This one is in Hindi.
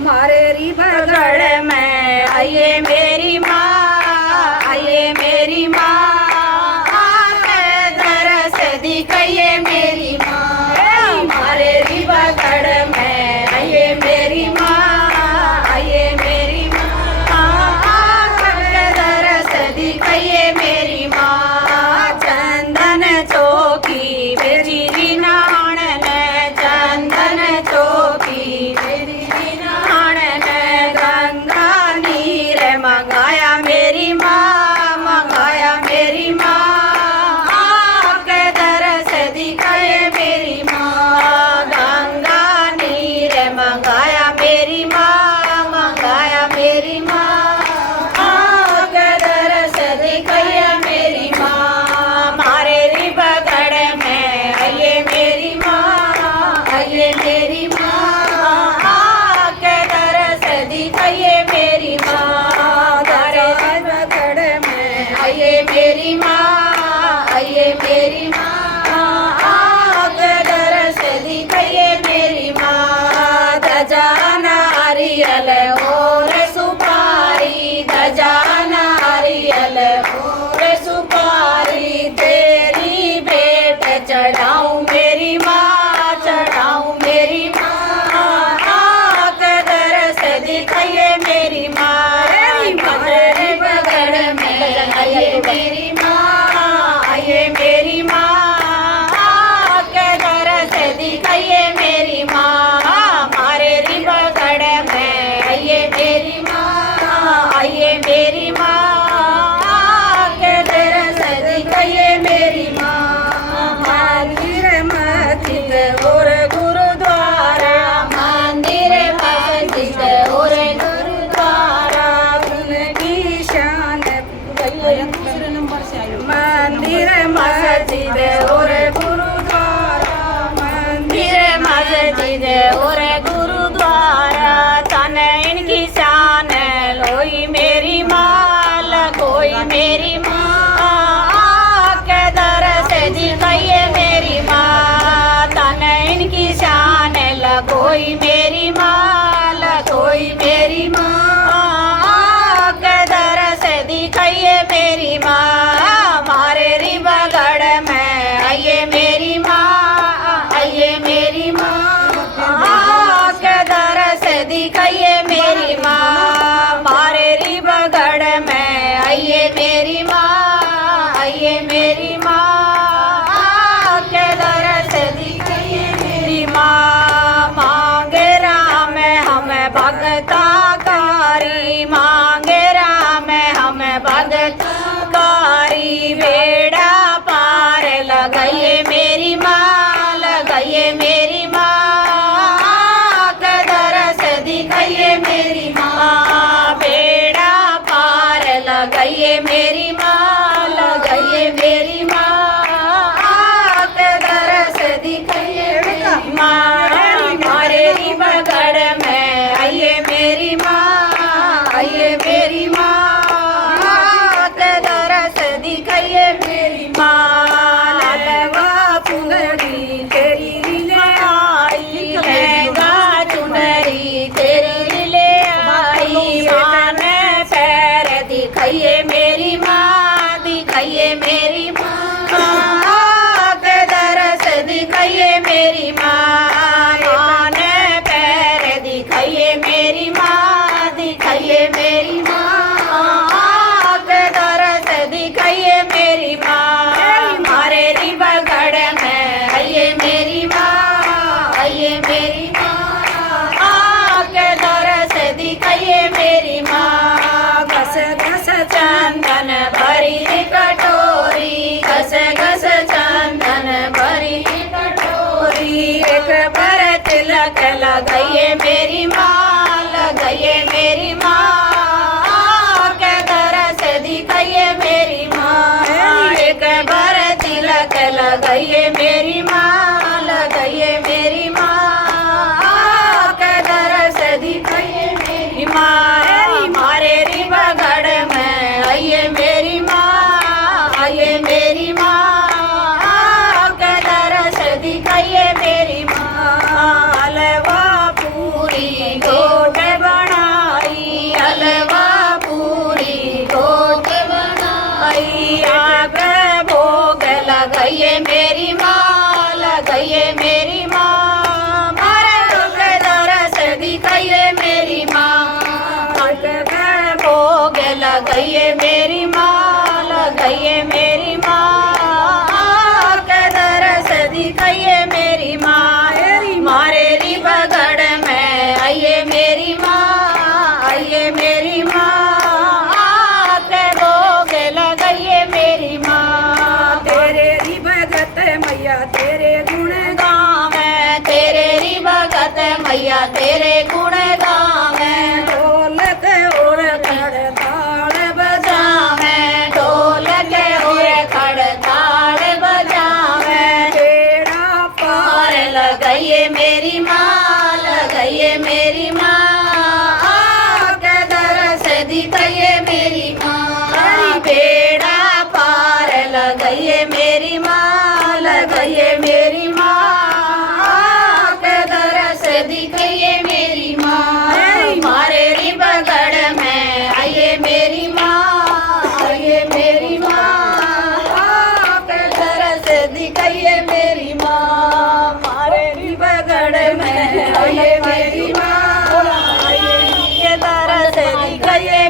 मारे री बगड़ में आइए मेरी माँ, आइए मेरी माँ, आके दरस दिखाइए मेरी माँ। मारे री बगड़ में आइए मेरी माँ, आइए मेरी माँ, आके दरस दिखाइए मेरी माँ। चंदन चौकी बेची री नाण ने, चंदन चौकी बेची री नाण ने, गंगा नीर मंगाया मेरी माँ, मंगाया मेरी माँ, आके दरस दिखाए मेरी माँ। गंगा नीर मंगाया मेरी माँ, मंगाया मेरी माँ, आके दरस दिखाए मेरी माँ। मारे री बगड़ में आइए मेरी माँ, आइए मेरी माँ, आके दरस दिखाइए मेरी माँ। मारे री बगड़ में आइए मेरी माँ, आइए मेरी माँ, आके दरस दिखाइए मेरी माँ। धजा नारियल और सुपारी, धजा नारियल और सुपारी, तेरी भेंट चढ़ाऊं मेरी माँ, चढ़ाऊं मेरी माँ, आके दरस दिखाइए मेरी माँ। मारे बगड़ में आइए मेरी माँ, आइए मेरी माँ, आके दरस दिखाइए मेरी माँ। मारे री बगड़ में आइए मेरी माँ, आइए मेरी माँ, आके दरस दिखाइए मेरी माँ। मंदिर मस्जिद और गुरुद्वारा, मंदिर मस्जिद और गुरुद्वारा, उनकी शान दूसरे नंबर से आयो। मंदिर मस्जिद और गुरुद्वारा, मंदिर मस्जिद और गुरुद्वारा, तन इनकी शान लोई मेरी माँ, लगोई मेरी माँ, आके दरस दिखाइए मेरी माँ। तन इनकी शान लगोई मेरी माँ, लगोई मेरी माँ, आके दरस दिखाइए मेरी माँ। मारे री बगड़ में आइए मेरी माँ, आइए मेरी माँ, आके दरस दिखाइए मेरी माँ। मारे री बगड़ में आइए मेरी माँ, आइए मेरी माँ, आके दरस दिखाइए मेरी माँ। मांगे राम हमें भगता कारी, मांगे राम हमें भगता कारी, बेड़ा पार लगाइए मेरी माँ, लगाइए मेरी माँ, आके दरस दिखाइए मेरी माँ। बेड़ा पार लगाइए मेरी माँ, लगाइए मेरी माँ, आके दरस दिखाइए मेरी माँ। मारे री बगड़ में आइए मेरी माँ, आइए मेरी माँ, आके दरस दिखाइए मेरी माँ। ललवा चुनरी तेरी ले आई, लहंगा चुनरी तेरी ले आई, माँ ने पैर दिखाइए मेरी माँ, दिखाइए मेरी माँ, आके दरस दिखाइए मेरी माँ। माँ ने पैर दिखाइए मेरी माँ, दिखाइए मेरी माँ, आके दरस दिखाइए मेरी माँ। मारे री बगड़ में आइए मेरी माँ, आइए मेरी माँ, आके दरस दिखाइए मेरी माँ। घस घस चंदन भरी कटोरी, घस घस चंदन भरी कटोरी, एक पर तिलक लगाइए मेरी माँ, लगाइए मेरी माँ, आके दरस दिखाइए मेरी माँ। एक बार तिलक लगाइए मेरी माँ, लगाइए मेरी माँ, आके दरस दिखाइए मेरी माँ। मारे री बगड़ में आइए मेरी माँ, आइए मेरी माँ, आके दरस दिखाइए मेरी माँ। हलवा पूरी गोट आइए मेरी